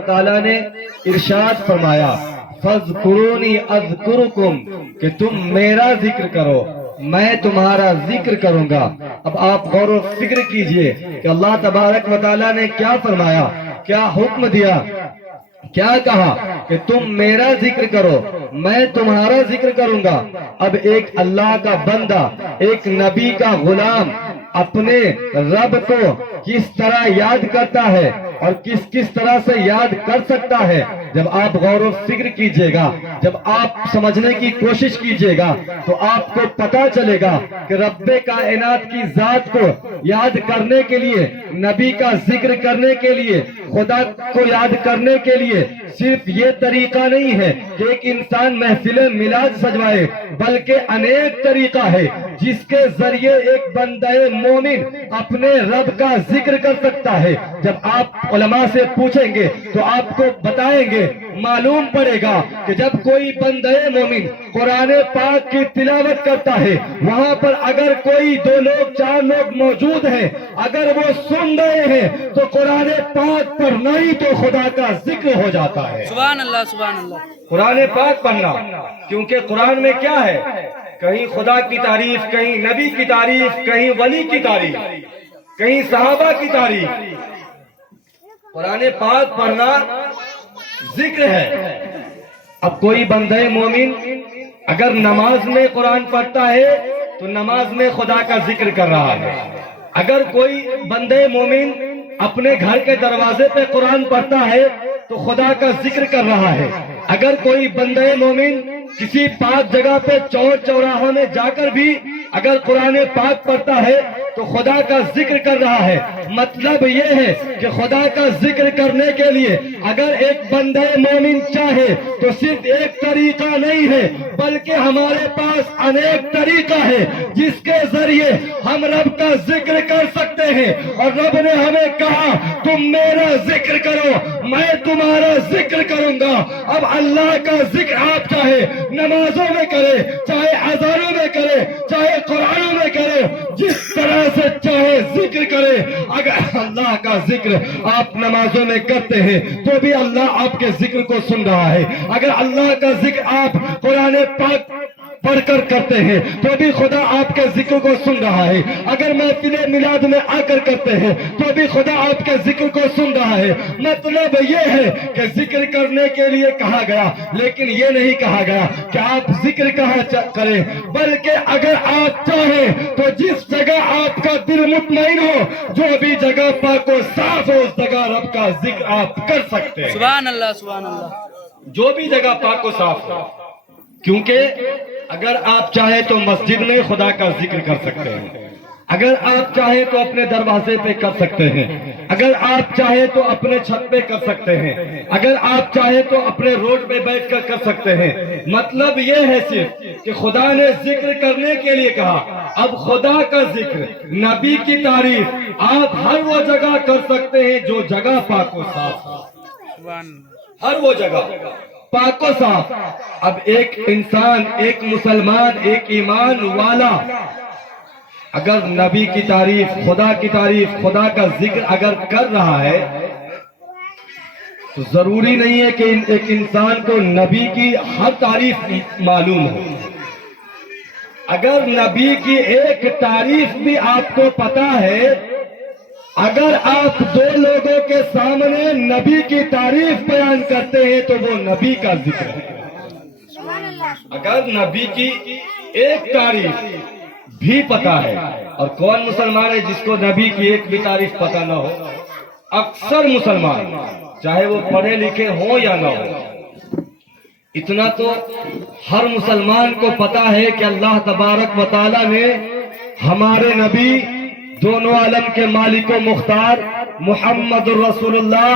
تعالیٰ نے ارشاد فرمایا فَاذْكُرُونِي أَذْكُرُكُمْ کہ تم میرا ذکر کرو میں تمہارا ذکر کروں گا۔ اب آپ غور و فکر کیجئے کہ اللہ تبارک و تعالیٰ نے کیا فرمایا، کیا حکم دیا، کیا کہا کہ تم میرا ذکر کرو میں تمہارا ذکر کروں گا۔ اب ایک اللہ کا بندہ، ایک نبی کا غلام اپنے رب کو کس طرح یاد کرتا ہے اور کس طرح سے یاد کر سکتا ہے، جب آپ غور و فکر کیجئے گا، جب آپ سمجھنے کی کوشش کیجئے گا تو آپ کو پتا چلے گا کہ رب کائنات کی ذات کو یاد کرنے کے لیے، نبی کا ذکر کرنے کے لیے، خدا کو یاد کرنے کے لیے صرف یہ طریقہ نہیں ہے کہ ایک انسان محفل میلاد سجوائے، بلکہ انیک طریقہ ہے جس کے ذریعے ایک بندہ مومن اپنے رب کا ذکر کر سکتا ہے۔ جب آپ علماء سے پوچھیں گے تو آپ کو بتائیں گے، معلوم پڑے گا کہ جب کوئی بندہ مومن قرآن پاک کی تلاوت کرتا ہے، وہاں پر اگر کوئی 2 لوگ 4 لوگ موجود ہیں، اگر وہ سن رہے ہیں تو قرآن پاک پڑھنا ہی تو خدا کا ذکر ہو جاتا ہے۔ سبحان اللہ سبحان اللہ۔ قرآن پاک پڑھنا، کیونکہ قرآن میں کیا ہے، کہیں خدا کی تعریف، کہیں نبی کی تعریف، کہیں ولی کی تعریف، کہیں صحابہ کی تعریف۔ قرآن پاک پڑھنا ذکر ہے۔ اب کوئی بندہ مومن اگر نماز میں قرآن پڑھتا ہے تو نماز میں خدا کا ذکر کر رہا ہے۔ اگر کوئی بندہ مومن اپنے گھر کے دروازے پہ قرآن پڑھتا ہے تو خدا کا ذکر کر رہا ہے۔ اگر کوئی بندہ مومن کسی پاک جگہ پہ چور چوراہوں میں جا کر بھی اگر قرآن پاک پڑھتا ہے تو خدا کا ذکر کر رہا ہے۔ مطلب یہ ہے کہ خدا کا ذکر کرنے کے لیے اگر ایک بندہ مومن چاہے تو صرف ایک طریقہ نہیں ہے، بلکہ ہمارے پاس انیک طریقہ ہے جس کے ذریعے ہم رب کا ذکر کر سکتے ہیں۔ اور رب نے ہمیں کہا تم میرا ذکر کرو میں تمہارا ذکر کروں گا۔ اب اللہ کا ذکر آپ چاہے نمازوں میں کرے، چاہے اذانوں میں کرے، چاہے قرآنوں میں کرے، جس طرح سے چاہے ذکر کرے۔ اگر اللہ کا ذکر آپ نمازوں میں کرتے ہیں تو بھی اللہ آپ کے ذکر کو سن رہا ہے۔ اگر اللہ کا ذکر آپ قرآن پاک پڑھ کر کرتے ہیں تو بھی خدا آپ کے ذکر کو سن رہا ہے۔ اگر محفل میلاد میں آ کر کرتے ہیں تو بھی خدا آپ کے ذکر کو سن رہا ہے۔ مطلب یہ ہے کہ ذکر کرنے کے لیے کہا گیا، لیکن یہ نہیں کہا گیا کہ آپ ذکر کہاں کریں، بلکہ اگر آپ چاہیں تو جس جگہ آپ کا دل مطمئن ہو، جو بھی جگہ پاک و صاف ہو، اس جگہ رب کا ذکر آپ کر سکتے ہیں۔ سبحان اللہ سبحان اللہ۔ جو بھی جگہ پاک و صاف ہو، کیونکہ اگر آپ چاہیں تو مسجد میں خدا کا ذکر کر سکتے ہیں، اگر آپ چاہیں تو اپنے دروازے پہ کر سکتے ہیں، اگر آپ چاہیں تو اپنے چھت پہ کر سکتے ہیں، اگر آپ چاہیں تو اپنے روڈ پہ بیٹھ کر کر سکتے ہیں۔ مطلب یہ ہے صرف کہ خدا نے ذکر کرنے کے لیے کہا۔ اب خدا کا ذکر، نبی کی تعریف آپ ہر وہ جگہ کر سکتے ہیں جو جگہ پاک و صاف ہو، ہر وہ جگہ پاک و صاف۔ اب ایک انسان، ایک مسلمان، ایک ایمان والا اگر نبی کی تعریف، خدا کی تعریف، خدا کا ذکر اگر کر رہا ہے تو ضروری نہیں ہے کہ ایک انسان کو نبی کی ہر تعریف معلوم ہو۔ اگر نبی کی ایک تعریف بھی آپ کو پتا ہے، اگر آپ 2 لوگوں کے سامنے نبی کی تعریف بیان کرتے ہیں تو وہ نبی کا ذکر ہے۔ اگر نبی کی ایک تعریف بھی پتا ہے، اور کون مسلمان ہے جس کو نبی کی ایک بھی تعریف پتا نہ ہو؟ اکثر مسلمان، چاہے وہ پڑھے لکھے ہوں یا نہ ہو، اتنا تو ہر مسلمان کو پتا ہے کہ اللہ تبارک و تعالی نے ہمارے نبی، دونوں عالم کے مالک و مختار محمد الرسول اللہ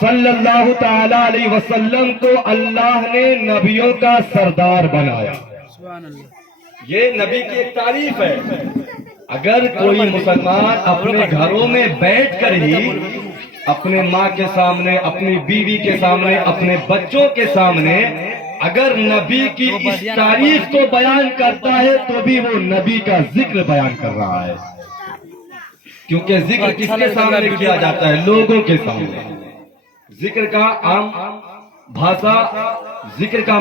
صلی اللہ تعالی علیہ وسلم کو اللہ نے نبیوں کا سردار بنایا۔ یہ نبی کی ایک تعریف ہے۔ اگر کوئی مسلمان اپنے گھروں میں بیٹھ کر ہی اپنے ماں کے سامنے، اپنی بیوی کے سامنے، اپنے بچوں کے سامنے اگر نبی کی اس تعریف کو بیان کرتا ہے تو بھی وہ نبی کا ذکر بیان کر رہا ہے، کیونکہ ذکر کس کے سامنے کیا جاتا ہے؟ لوگوں کے سامنے۔ ذکر کا عام بھاشا ذکر کا